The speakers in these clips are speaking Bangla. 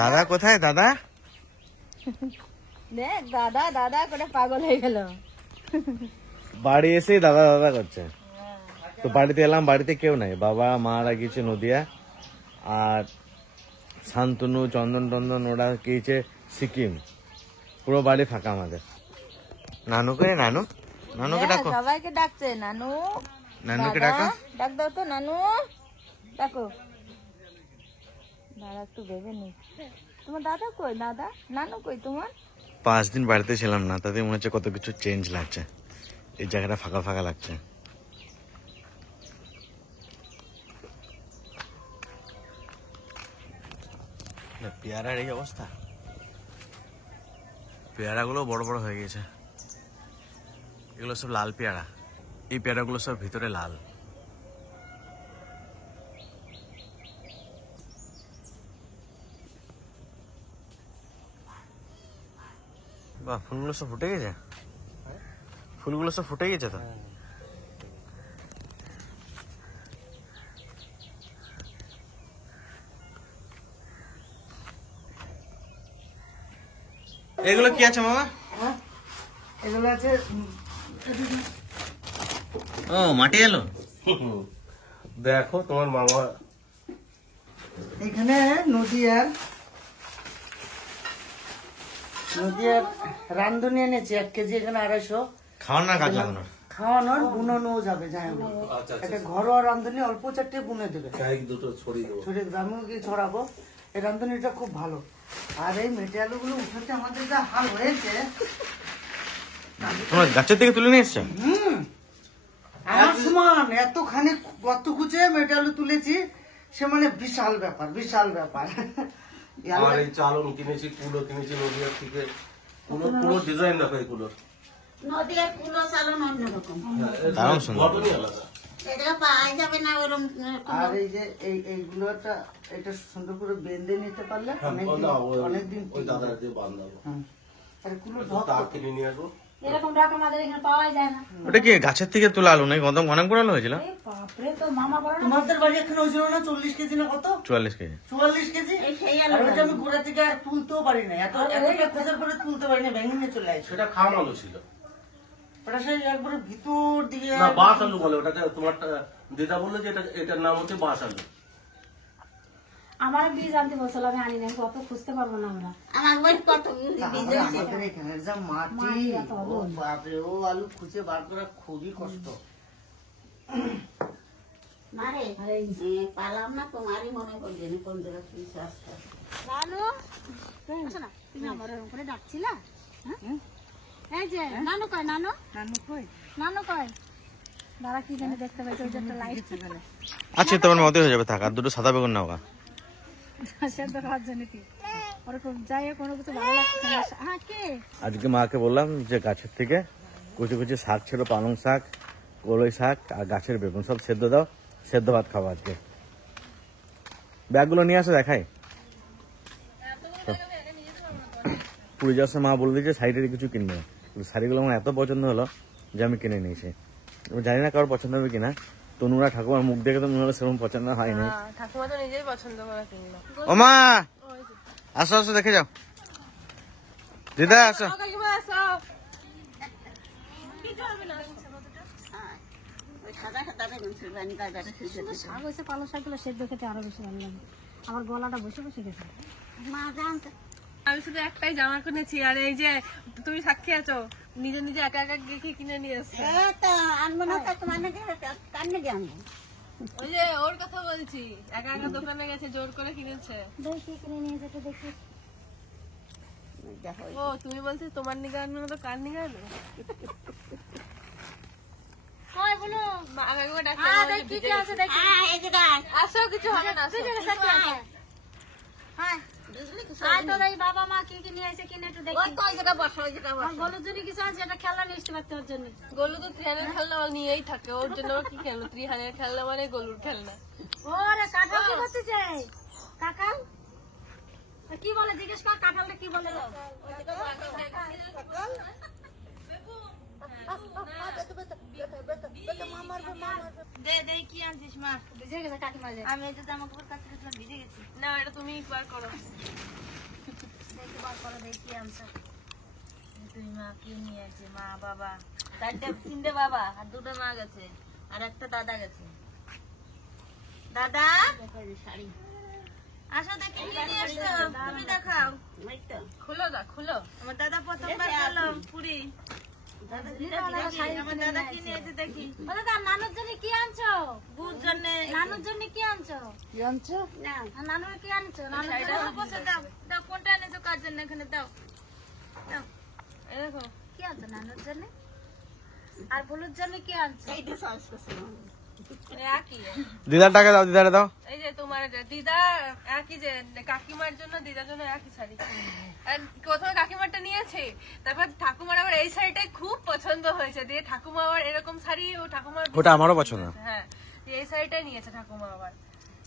দাদা কোথায় দাদা? দেখ দাদা দাদা করে পাগল হয়ে গেল। বাড়ি এসে দাদা দাদা করছে। তো বাড়িতে এলাম, বাড়িতে কেউ নাই, বাবা মারা গিয়েছে নদিয়া, আর শান্তনু চন্দন টন্দন ওরা গিয়েছে সিকিম, পুরো বাড়ি ফাঁকা আমাদের। নানুকে নানু নানুকে ডাকো, সবাইকে ডাকছে নানু, নানুকে ডাকো, ডাক দাও তো নানু, ডাকো। দাদা একটু ভেবে নি, তোমার দাদা কই? দাদা নানু কই তোমার? 5 দিন বাড়িতে ছিলাম না, তাতে মনে হচ্ছে কত কিছু চেঞ্জ লাগছে, এই জায়গাটা ফাঁকা ফাঁকা লাগছে। পেয়ারার এই অবস্থা, পেয়ারাগুলো বড় বড় হয়ে গেছে, এগুলো সব লাল পেয়ারা, এই পেয়ারাগুলো সব ভিতরে লাল। বাহ, ফুলগুলো সব ফুটে গেছে, ফুলগুলো সব ফুটে গেছে তো। এগুলো কি আছে মামা? এগুলো আছে ও মাটি এলো, দেখো তোমার মামা এখানে নদিয়ার রান্ধুনি এনেছি 1 কেজি, এখানে 250। খাওয়ার না কাজ লাগানোর? খাওয়ানোর বুনানোও যাবে, যাই হোক একটা ঘরোয়া রান্ধুনি, অল্প 4টে বুনে দেবে, দুটো ছড়িয়ে দেবো। ছড়িয়ে দেবে, আমিও কি ছড়াবো। এই রান্ধুনিটা খুব ভালো। আর এই মেটে আলুগুলো উঠাতে আমাদের যা হাল হয়েছে, তোমার গাছের থেকে তুলে নিয়ে এসছো? আমার সমান এতখানি গর্ত খুঁজে মেটে আলু তুলেছি, সে মানে বিশাল ব্যাপার, বিশাল ব্যাপার। আর এই চালন কিনেছি, কুলো কিনেছি নদিয়ার থেকে, পুরো ডিজাইন দেখো এই কুলোর, নদীর কুলো চালন অন্যরকম, দারুণ সুন্দর। ঘটনই আলাদা। এটা পাওয়া যাবে না ওরকম। আর এই যে এইগুলোটা, এটা সুন্দর করে বেঁধে নিতে পারলে অনেকদিন ওই দাদার দিয়ে বান্ধাবো, আর কুলো তার কিনে নিয়ে আসবো। এরকম রকম আমাদের এখানে পাওয়া যায় না। ওটা কি গাছের থেকে তোলা আলু নাকি? অনেক বড় আলু হয়েছিল। বাপরে, তো মামা বড় না। তোমাদের বাড়ি এখানে হয়েছিল না 40 কেজি না কত? 44 কেজি। 44 কেজি। এই সেই আর ওইটা আমি গোড়া থেকে আর তুলতেও পারি না, এতটা খোঁজার পরে তুলতে পারি না, ভেঙে নিয়ে চলে আসে। সেটা খাম আলু ছিল, ওটা সেই একবারে ভিতর দিকে। না বাঁশ আলু বলে ওটাকে, তোমার দিদা বললো যে এটার নাম হচ্ছে বাঁশ আলু। আমার বীজ আনতে বলছিল, আমি আনি না, কত খুঁজতে পারবো না আমরা। আমার বয়স কত তাহলে আমাদের এখানে যা মাটি, ও বাপরে, ও আলু খুঁজে বার করা খুবই কষ্ট। মারে পালাম না, তোমারই মনে করবে না কোন জায়গা কি সস্তা। নানু, আচ্ছা না, তুমি আমার এরকম করে ডাকছিলা? এই যে নানু কয়, নানু নানু কই? নানু কয়, দাদা কি জানি দেখতে পাইছে, ওই যে একটা লাইট ছিল। আচ্ছা, তোমার মতে হয়ে যাবে, থাক। আর দুটো সাদা বেগুন নাও গা। সেদ্ধ খাওয়ার জন্য কি ওরকম যাই হোক, কোনো কিছু ভালো লাগছে না। হ্যাঁ, কে? আজকে মাকে বললাম যে গাছের থেকে কুচি কুচি শাক ছিল, পালং শাক, কলই শাক আর গাছের বেগুন সব সেদ্ধ দাও, সেদ্ধ ভাত খাবো আজকে। ব্যাগগুলো নিয়ে আসো, দেখাই। পুরী যাওয়ার সময় মা বলে দিয়েছে শাড়িটারি কিছু কিনবে, শাড়িগুলো আমার এত পছন্দ হলো যে আমি কিনে নিয়েছি। জানি না কারোর পছন্দ হবে কিনা, তনুরা ঠাকুমার মুখ দেখে তো মনে হলো সেরকম পছন্দ হয়নি। ঠাকুমা তো নিজেই পছন্দ করে কিনলো। ও মা, আসো আসো, দেখে যাও। দিদা আসো। শাক হয়েছে, পালং শাকগুলো সেদ্ধ খেতে আরো বেশি ভালো লাগে। আমার গলাটা বসে বসে গেছে। মা জানতে আমি শুধু একটাই জামা কিনেছি, আর এই যে তুমি সাক্ষী আছো, নিজে নিজে একা একা গিয়ে কিনে নিয়ে এসছো। আনবো না, তোমার নাকি কান্নে গিয়ে আনবো। ওই যে ওর কথা বলছি, একা একা দোকানে গেছে, জোর করে কিনেছে। দেখি কিনে নিয়ে যেতে দেখি। ও তুমি বলছো তোমার নিগা আনবো না তো কার নিগা আনবো? আসো, কিছু হবে না। বাবা মা কি কি নিয়ে এসে কিনে একটু দেখি। গলুর জন্য কিছু আছে, এটা খেলনা নিয়ে আসতে পারতে ওর জন্য। গোলু তো ত্রিহানের খেলনা নিয়েই থাকে, ওর জন্য কি খেলনা? ত্রিহানের খেলনা মানে গোলুর খেলনা। ওরে কাঁঠাল কি করতে চাই? কাকাল কি বলে জিজ্ঞেস কর, কাঁঠালটা কি বলে? দে দে কি আনছিস মা? ভিজে গেছে কাকিমা যে। আমি এই যে জামা কাপড় কাচতে গেছিলাম ভিজে গেছি। না এটা তুমি বার করো। দেখি বার করে দেখি কি আনছে। তুই মা কি নিয়ে আছে? মা বাবা 3টে বাবা আর 2টো মা গেছে আর একটা দাদা গেছে। দাদা শাড়ি আসো দেখি কি নিয়ে আসছো তুমি দেখাও। খুলো দা খুলো। আমার দাদা প্রথমবার গেল পুরী। আমার দাদা কি নিয়েছে দেখি। দাদা নানুর জন্য কি আনছো? বুর জন্য। নানুর জন্য কি আনছো? কি আনছো? না নানুর কি আনছো? নানুর জন্য বসে দাও দাও কোনটা এনেছো কার জন্য এখানে দাও দাও। এই দেখো কি আনছো নানুর জন্য আর বুলুর জন্য কি আনছো? এইটা সস করছে একই। দিদার টাকা দাও, দিদারে দাও। এই যে তোমার দিদা একই যে কাকিমার জন্য দিদার জন্য একই শাড়ি। আর প্রথমে কাকিমারটা নিয়েছে, তারপর ঠাকুমার আবার এই শাড়িটাই খুব পছন্দ হয়েছে, দিয়ে ঠাকুমা আবার এরকম শাড়ি ও ঠাকুমার ওটা আমারও পছন্দ। হ্যাঁ দিয়ে এই শাড়িটাই নিয়েছে ঠাকুমা আবার।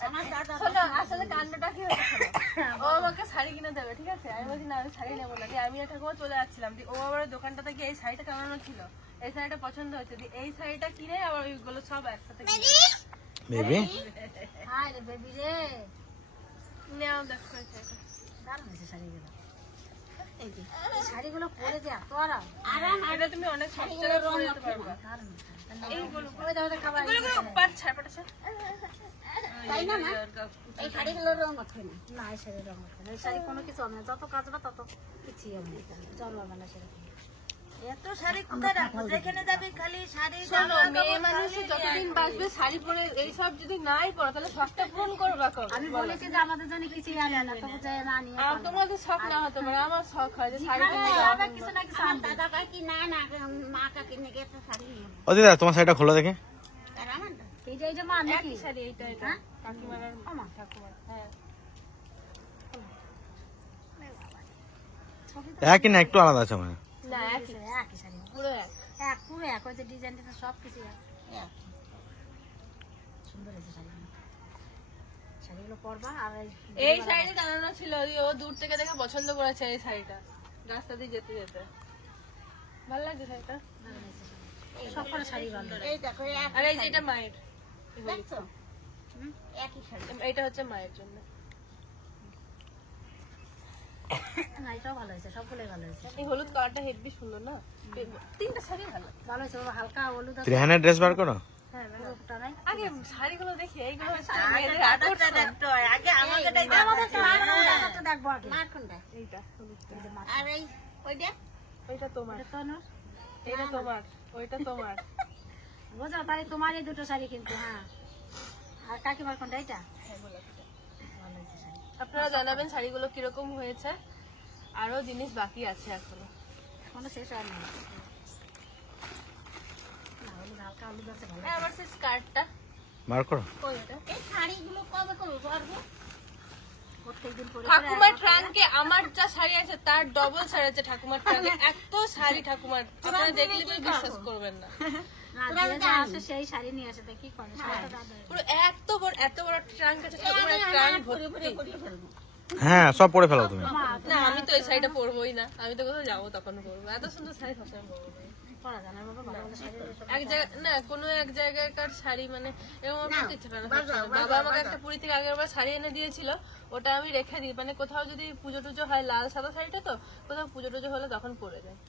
আমার দাদা শোনো আসলে কান্ডটা কি হয়েছে ও আমাকে শাড়ি কিনে দেবে ঠিক আছে, আমি বলছি না আমি শাড়ি নেবো না, দিয়ে আমি আর ঠাকুমা চলে যাচ্ছিলাম, দিয়ে ও আবার কিনতে থেকে এই শাড়িটা কেমন ছিল, এই শাড়িটা পছন্দ হয়েছে, দিয়ে এই শাড়িটা কিনে আবার ওইগুলো সব একসাথে বেবি হাই রে বেবি রে নেওয়া দেখো এটা। দারুণ হয়েছে শাড়িগুলো। এই যে শাড়িগুলো পরে যে এত আরাম আরাম এটা তুমি অনেক সব জায়গায় পরে যেতে পারবে। দারুণ এইগুলো পরে যাওয়াটা খাবার পাঠাচ্ছে তাই না না এই শাড়িগুলোর রং ওঠে না। না এই শাড়ির রং ওঠে না, এই শাড়ি কোনো কিছু হবে না, যত কাচবা তত কিছুই হবে না, জন্মাবে না সেরকম। এত শাড়ি কোথায় রাখবো? যেখানে যাবে খালি শাড়ি। শোনো মেয়ে মানুষ যতদিন বাঁচবে শাড়ি পরে এইসব যদি নাই পরো তাহলে শখটা পূরণ করবা কবে? আমি বলেছি যে আমাদের জন্য কিছুই আনে না, তবু যাই না নিয়ে তোমাদের শখ না হতে পারে, আমার শখ হয় যে শাড়ি পরে যাওয়া। কিছু না কিছু দাদা কয় কি না না মা কাকি নাকি একটা শাড়ি নিয়ে ও দিদা তোমার শাড়িটা খোলো দেখে। আর আমার এইটা এইটা মা নাকি একই শাড়ি এইটা এটা কাকিমার আর আমার ঠাকুমার। হ্যাঁ একই না একটু আলাদা আছে মানে। না একই একই শাড়ি পুরো এক। এক পুরো এক হয়েছে, ডিজাইন টিজাইন সব কিছু এক। সুন্দর হয়েছে শাড়িগুলো, শাড়িগুলো পরবা। আর এই শাড়িটা টানানো ছিল, ও দূর থেকে দেখে পছন্দ করেছে এই শাড়িটা রাস্তা দিয়ে যেতে যেতে। ভালো লাগছে শাড়িটা। সব কটা শাড়ি ভালো। এই দেখো আর এই যে এটা মায়ের, দেখছো একই শাড়ি। এইটা হচ্ছে মায়ের জন্য। না এটাও ভালো হয়েছে, সবগুলোই ভালো হয়েছে। এই হলুদ কালারটা হেভি সুন্দর না, তিনটা শাড়ি ভালো। ভালো হয়েছে বাবা, হালকা হলুদ আছে। রেহানের ড্রেস বার করো। হ্যাঁ পুরোটা নাই। আগে শাড়িগুলো দেখি, এইগুলো হচ্ছে আগে মেয়েদের আমাদেরটা আকর্ষণ। আগে আমাদেরটাই আমাদেরটা দেখবো আগে। মার কোনটা? এইটা আর এই ওইটা ওইটা তোমার, এটা তো না এইটা তোমার, ওইটা তোমার। বোঝা তাহলে তোমার এই দুটো শাড়ি কিন্তু। হ্যাঁ আর কাকিমার কোনটা? এটা ভালো হয়েছে শাড়ি। আপনারা জানাবেন শাড়িগুলো কিরকম হয়েছে, আরো জিনিস বাকি আছে এখনো। কোনো শেষ হয় না। হলুদ হালকা হলুদ আছে ভালো। হ্যাঁ আমার সেই স্কার্টটা বার করো। এই শাড়িগুলো কবে করবো পারবো? প্রত্যেকদিন পরে ঠাকুমার ট্রাঙ্কে আমার যা শাড়ি আছে তার ডবল শাড়ি আছে ঠাকুমার ট্রাঙ্কে। এত শাড়ি ঠাকুমার, আপনারা দেখলে তো বিশ্বাস করবেন না। আসে সেই শাড়ি নিয়ে আসে, কি করে পুরো এত বড় ট্রাঙ্ক আছে ঠাকুমার, ট্রাঙ্ক ভর্তি। হ্যাঁ সব পরে ফেলো তুমি। না আমি তো এই শাড়িটা পরবোই না, আমি তো কোথাও যাবো তখন পরবো। এত সুন্দর শাড়ি সবসময় পরবো না। পরা যায় না বাবা, ভালো ভালো শাড়ি এক জায়গা না কোনো এক জায়গাকার শাড়ি মানে এরকম আমার ইচ্ছা করে না সবসময়। বাবা আমাকে একটা পুরী থেকে আগের বার শাড়ি এনে দিয়েছিল, ওটা আমি রেখে দিই, মানে কোথাও যদি পুজো টুজো হয়, লাল সাদা শাড়িটা তো কোথাও পুজো টুজো হলে তখন পরে যায়।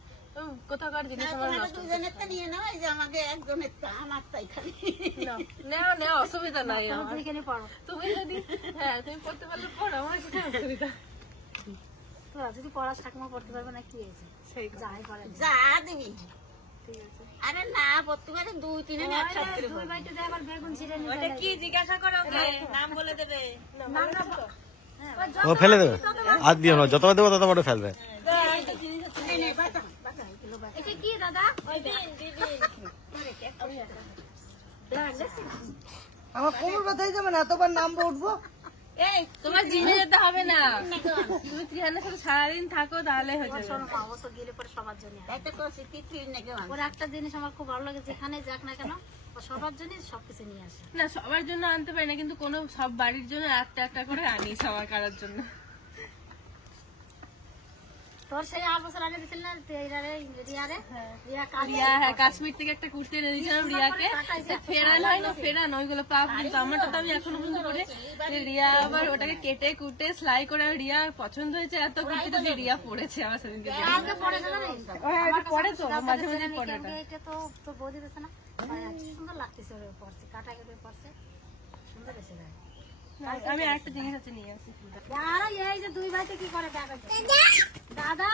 কোথাকার জিনিস আমার নষ্ট নিয়ে নাও। এই যে আমাকে একজনের আমার তাই খালি নেওয়া অসুবিধা নাই আমার। এখানে পড়ো তুমি যদি হ্যাঁ তুমি পড়তে পারলে পড়ো, আমার কিছু অসুবিধা। তোরা যদি পড়া ঠাকুমা পড়তে পারবে না কি হয়েছে? সেই যাই করে যা দিবি। ঠিক আছে। আরে না পড়তে পারে 2-3 দিন একসাথে দুই বাইতে দেয়, আবার বেগুন ছিঁড়ে নিয়ে ওটা কি জিজ্ঞাসা করো, নাম বলে দেবে। ও ফেলে দেবে, হাত দিও না, যতবার দেবো ততবার ফেলবে। এটা কি দাদা? আমার কোমর ব্যথা হয়ে যাবে না, এতবার নামবো উঠবো। এই তোমার জিমে যেতে হবে না, তুমি ত্রিহানের সাথে সারাদিন থাকো তাহলে হয়ে যাবে। শোনো মা, ও তো গেলে পরে সবার জন্য ওর একটা জিনিস আমার খুব ভালো লাগে, যেখানে যাক না কেন ও সবার জন্য সবকিছু নিয়ে আসে। না সবার জন্য আনতে পারি না, কিন্তু কোনো সব বাড়ির জন্য একটা একটা করে আনি সবার কারার জন্য। তোর সেই 8 বছর আগে দিছিল না রিয়া হ্যাঁ কাশ্মীর থেকে একটা কুর্তি এনে দিয়েছিলাম রিয়াকে, ফেরান হয় না ফেরান ওইগুলো পাপ, কিন্তু আমারটা তো আমি এখনো পর্যন্ত করে রিয়া আবার ওটাকে কেটে কুটে সেলাই করে রিয়া পছন্দ হয়েছে এত কুর্তিটা যে রিয়া পরেছে আমার সেদিনকে পরে তো মাঝে মাঝে পরে ওটা। এটা তো তো বৌদি দিছে না সুন্দর লাগতেছে ওর পরছে কাটা কেটে পরছে সুন্দর এসে যায়। আমি একটা জিনিস আছে নিয়ে আসি। আর এই যে দুই ভাইতে কি করে দাদা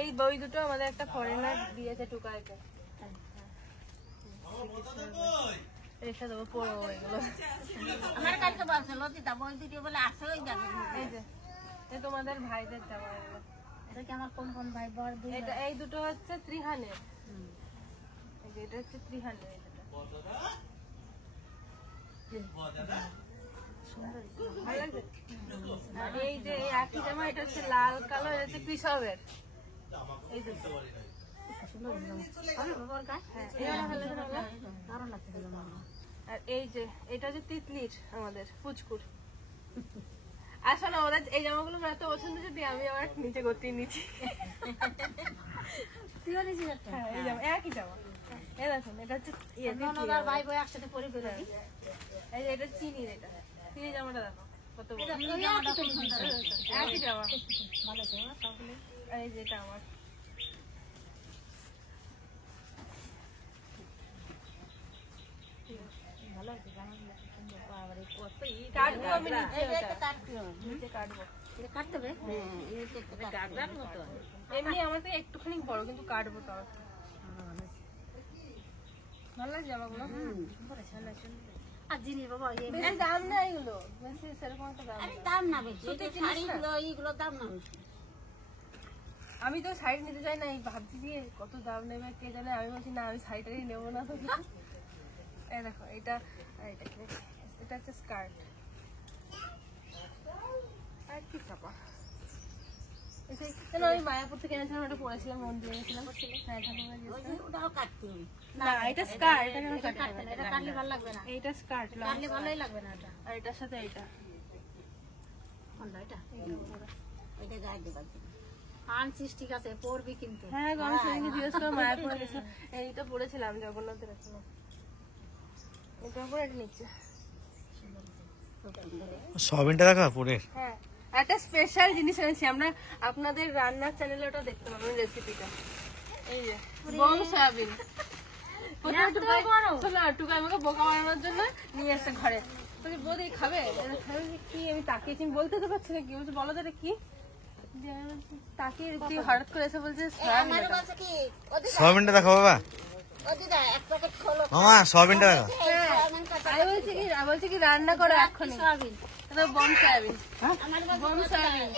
এই বই দুটো আমাদের একটা ফরেনার দিয়েছে টুকাইকে, রেখে দেবো পড়বো এগুলো। আমার কাছে বলছে লতিতা বই দুটো বলে আসলেই যাবে। এই যে এই তোমাদের ভাইদের জামা এগুলো। এটা কি আমার কোন কোন ভাই বড় দুই এটা এই দুটো হচ্ছে 300, এই যে এটা হচ্ছে 300 এই দুটো। ভালো লাগছে? আর এই যে এই একই জামা এটা হচ্ছে লাল কালো, এটা হচ্ছে কৃষকের এই দুটো। হ্যাঁ, এটা ভালো লাগছে না? দারুণ লাগতেছে জামা। আর এই যে এটা হচ্ছে তিতলির আমাদের পুচকুর। আসো না ওরা এই জামাগুলো আমার এত পছন্দ যদি আমি আবার নিচে গতি নিচ্ছি। তুইও নিছিস একটা? হ্যাঁ এই জামা একই জামা। এই দেখুন এটা হচ্ছে ননদ আর ভাই বই একসাথে পরে বেরোবি। এই যে এটা চিনির, এটা চিনি জামাটা দেখো কত বড়। এই জামাটা খুব সুন্দর। একই জামা। ভালো আছে না সবগুলো? আর এই যে এটা আমার। ভালো আছে জামাগুলো সুন্দর। বাবারে কত কাটবো আমি নিচে এটা ওটা। কাটতে নিচে কাটবো। এটা কাটতে হবে? হ্যাঁ এই যে একটা কাটবার মতো। এমনি আমার থেকে একটুখানি বড় কিন্তু কাটবো তাও। ভালো লাগে জামাগুলো? আর জিনিস বাবা এই বেশি দাম না এগুলো, বেশি সেরকম একটা দাম না। আরে দাম না বেশি। এই শাড়িগুলো এইগুলো দাম না বেশি। আমি তো শাড়ি নিতে চাই না, এই ভাবছি যে কত দাম নেবে কে জানে, আমি বলছি না আমি শাড়িটাই নেবো না। তো এই দেখো এটা এটা কি এটা হচ্ছে স্কার্ট আর কি চাপা। আমি মায়াপুর থেকে এনেছিলাম, ওটা পরেছিলাম, মন দিয়ে গেছিলাম। হ্যাঁ ঠাকুমা দিয়েছে। ওটাও কাটতে হবে। না এটা স্কার্ট, এটা কেন কাটতে কাটতে না, এটা কাটলে ভালো লাগবে না। এইটা স্কার্ট কাটলে ভালোই লাগবে না এটা। আর এটার সাথে এটা কোনটা এটা? এটা গায়ে দেবার জন্য। আনছিস ঠিক আছে, পরবি কিন্তু। হ্যাঁ গরম সেদিনকে জিজ্ঞেস করে মায়াপুরে গেছিলাম, এইটা পরেছিলাম জগন্নাথের এখানে। এটা পরে এটা নিচ্ছে। সয়াবিনটা দেখা পুরের। হ্যাঁ একটা স্পেশাল জিনিস এনেছি আমরা, আপনাদের রান্নার চ্যানেলে ওটা দেখতে পাবেন রেসিপিটা। এই যে গম সয়াবিন। প্রথমে টুকাই আমাকে বোকা বানানোর জন্য নিয়ে আসছে ঘরে। বলছি বৌদি খাবে? কি আমি তাকিয়েছি, আমি বলতে তো পারছি না কি বলছি, বলো তো এটা কি। তাকিয়ে তুই হঠাৎ করে এসে বলছে সয়াবিন। আমার কাছে কি সয়াবিনটা দেখো বাবা। ওদিদা এক প্যাকেট খোলো। মামা সয়াবিনটা দেখো। আমি বলছি কি রান্না করো এক্ষুনি। সয়াবিন। এটা বম সয়াবিন, বম সয়াবিন।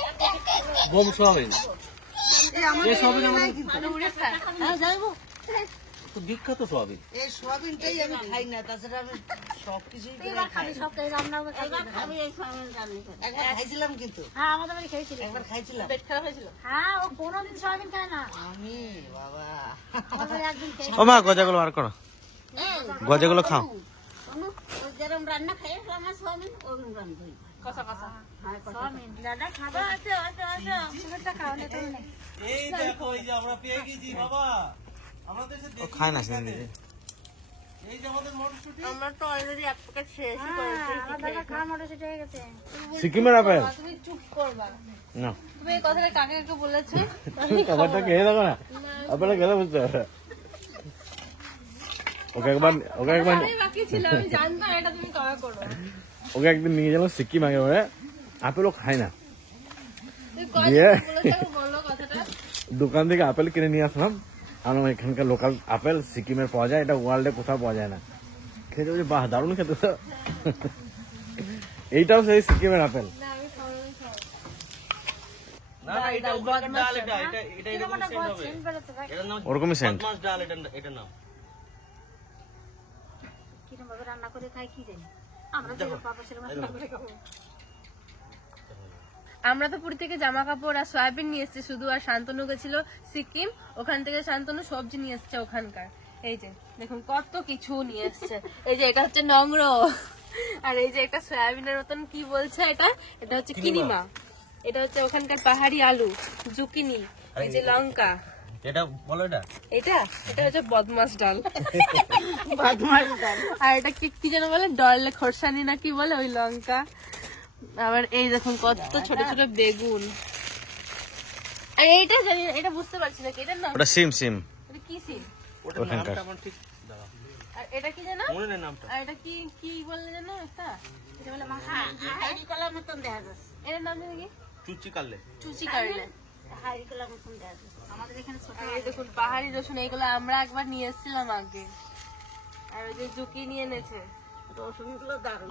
বোম সোয়াবিন হ্যাঁ যাইবো। তো বিখ্যাত সোয়াবিন। এই সোয়াবিনটাই আমি খাই না, তাছাড়া আমি সবকিছুই তুই এবার খাবি সব এই রান্না হবে খাবি এই সয়াবিন জানি। একবার খাইছিলাম, কিন্তু হ্যাঁ আমাদের বাড়ি খেয়েছিলি। একবার খাইছিলাম পেট খারাপ হয়েছিল। হ্যাঁ ও কোনোদিন সয়াবিন খায় না। আমি। বাবা আমাদের একদিন খেয়ে ও মা গজাগুলো বার করো, গজাগুলো খাও। শোনো, ও যেরকম রান্না খাই আমার সয়াবিন ওরকম রান্না করি। কষা কষা। হ্যাঁ সয়াবিন দাদা খাবে। সুগারটা খাওয়ালে তো নেই। এই দেখো এই যে আমরা পেয়ে গেছি বাবা, আমাদের যে ও খায় না সেদিন। এই যে আমাদের মটরশুঁটি। আমরা তো অলরেডি এক প্যাকেট শেষ হ্যাঁ আমার দাদা খাওয়া মটরশুঁটি হয়ে গেছে। সিকিমের আপেল তুমি চুপ করবা। না, তুমি এই কথাটা কাকে কাকে বলেছো? খাবারটা খেয়ে দেখো না, আপেলটা খেলে বুঝতে পারবে। ওকে একবার আমি বাকি ছিল, আমি জানতাম এটা তুমি কবে করো। ওকে একদিন নিয়ে গেলাম সিকিম, আগে আপেলও খায় না, তুমি কবে দিয়ে বলেছো বলো কথাটা। দোকান থেকে আপেল কিনে নিয়ে আসলাম। আমরা এখানকার লোকাল আপেল সিকিমের পাওয়া যায়, এটা ওয়ার্ল্ডে কোথাও পাওয়া যায় না। খেতে বলছি বাহ দারুণ খেতে তো। এইটাও সেই সিকিমের আপেল। না আমি খাওয়াই খাও। না না এটা উপরকার ডাল, এটা এটা এটা এরকম কিরকম একটা সেন্ট হবে। সেন্ট বেরোচ্ছে ভাই। এটার নাম ওরকমই সেন্ট। বদমাস ডাল, এটা নাম। কিরকম ভাবে রান্না করে খাই কি জানি। আমরা যেরকম পাবো সেরকম রান্না করে খাবো। আমরা তো পুরী থেকে জামা কাপড় আর সয়াবিন নিয়ে এসেছি শুধু, আর শান্তনু গেছিল সিকিম, ওখান থেকে শান্তনু সবজি নিয়ে এসছে ওখানকার। এই যে দেখুন কত কিছু নিয়ে এসছে। এই যে এটা হচ্ছে নোংরো, আর এই যে একটা সয়াবিনের মতন কি বলছে এটা, এটা হচ্ছে কিনিমা। এটা হচ্ছে ওখানকার পাহাড়ি আলু, জুকিনি, এই যে লঙ্কা। এটা বলো, এটা হচ্ছে বদমাস ডাল। বদমাস ডাল। আর এটা কি যেন বলে, ডরলে খরসানি না কি বলে, ওই লঙ্কা। আবার এই দেখুন কত ছোট ছোট বেগুন। আর এইটা জানি না, এটা বুঝতে পারছি না কি এটার নাম। ওটা সিম সিম এটা কি সিম? ওখানকার আর এটা কি জানো? মনে নেই নামটা। আর এটা কি কি বললে জানো একটা? এটা বলে মাখা। হাইরি কলার মতন দেখা যাচ্ছে। এটার নাম জানি কি? চুচি কাটলে চুচি কাটলে। হাইরি কলার মতন দেখা যাচ্ছে। আমাদের এখানে ছোট আর এই দেখুন পাহাড়ি রসুন, এইগুলো আমরা একবার নিয়ে এসেছিলাম আগে। আর ওই যে জুকি নিয়ে এনেছে। রসুন গুলো দারুণ।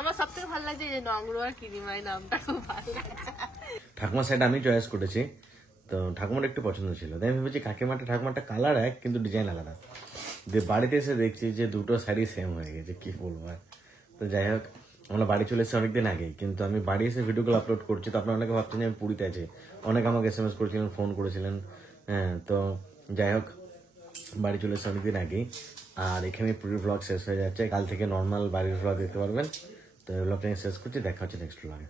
আমার সব থেকে ভালো লাগছে এই যে নংরু আর কিরিমাই, নামটা খুব ভালো লাগছে। ঠাকুমার সাইড আমি চয়েস করেছি, তো ঠাকুমার একটু পছন্দ ছিল, তাই আমি ভেবেছি ঠাকুমারটা কালার এক কিন্তু ডিজাইন আলাদা। দিয়ে বাড়িতে এসে দেখছি যে দুটো শাড়ি সেম হয়ে গেছে, কি বলবো আর। তো যাই হোক, আমরা বাড়ি চলে এসেছি অনেকদিন আগেই, কিন্তু আমি বাড়ি এসে ভিডিওগুলো আপলোড করছি, তো আপনারা অনেকে ভাবছেন যে আমি পুরীতে আছি। অনেকে আমাকে SMS করেছিলেন, ফোন করেছিলেন। হ্যাঁ, তো যাই হোক, বাড়ি চলে এসেছি অনেকদিন আগেই। আর এখানে পুরীর ব্লগ শেষ হয়ে যাচ্ছে, কাল থেকে নর্মাল বাড়ির ব্লগ দেখতে পারবেন। তো এই ব্লগটা শেষ করছি, দেখা হচ্ছে নেক্সট ব্লগে।